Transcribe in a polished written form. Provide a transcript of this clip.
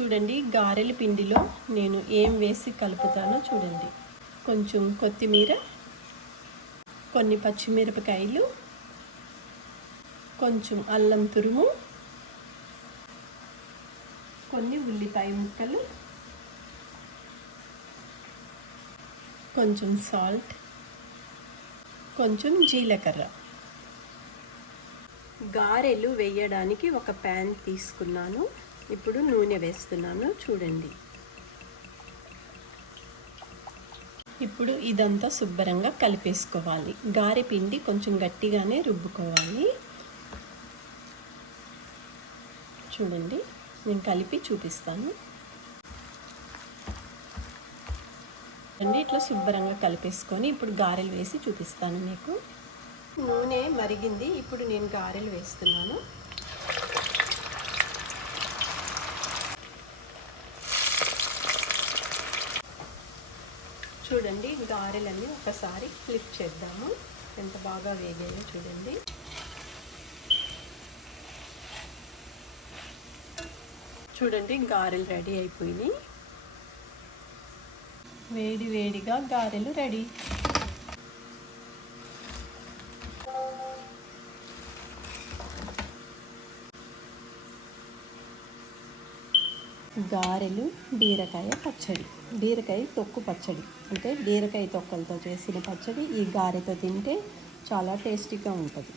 చూడండి, గారెల పిండిలో నేను ఏం వేసి కలుపుతానో చూడండి. కొంచెం కొత్తిమీర, కొన్ని పచ్చిమిరపకాయలు, కొంచెం అల్లం తురుము, కొన్ని ఉల్లిపాయ ముక్కలు, కొంచెం సాల్ట్, కొంచెం జీలకర్ర. గారెలు వేయడానికి ఒక ప్యాన్ తీసుకున్నాను. ఇప్పుడు నూనె వేస్తున్నాను చూడండి. ఇప్పుడు ఇదంతా శుభ్రంగా కలిపేసుకోవాలి. గారె పిండి కొంచెం గట్టిగానే రుబ్బుకోవాలి. చూడండి, నేను కలిపి చూపిస్తాను. ఇట్లా శుభ్రంగా కలిపేసుకొని ఇప్పుడు గారెలు వేసి చూపిస్తాను మీకు. నూనె మరిగింది. ఇప్పుడు నేను గారెలు వేస్తున్నాను. చూడండి, గారెలన్నీ ఒకసారి ఫ్లిప్ చేద్దాము. ఎంత బాగా వేగాయో చూడండి. చూడండి, గారెలు రెడీ అయిపోయినాయి. వేడి వేడిగా గారెలు రెడీ. గారెలు బీరకాయ పచ్చడి, బీరకాయ తొక్కు పచ్చడి, అంటే బీరకాయ తొక్కలతో చేసిన పచ్చడి. ఈ గారెతో తింటే చాలా టేస్టీగా ఉంటుంది.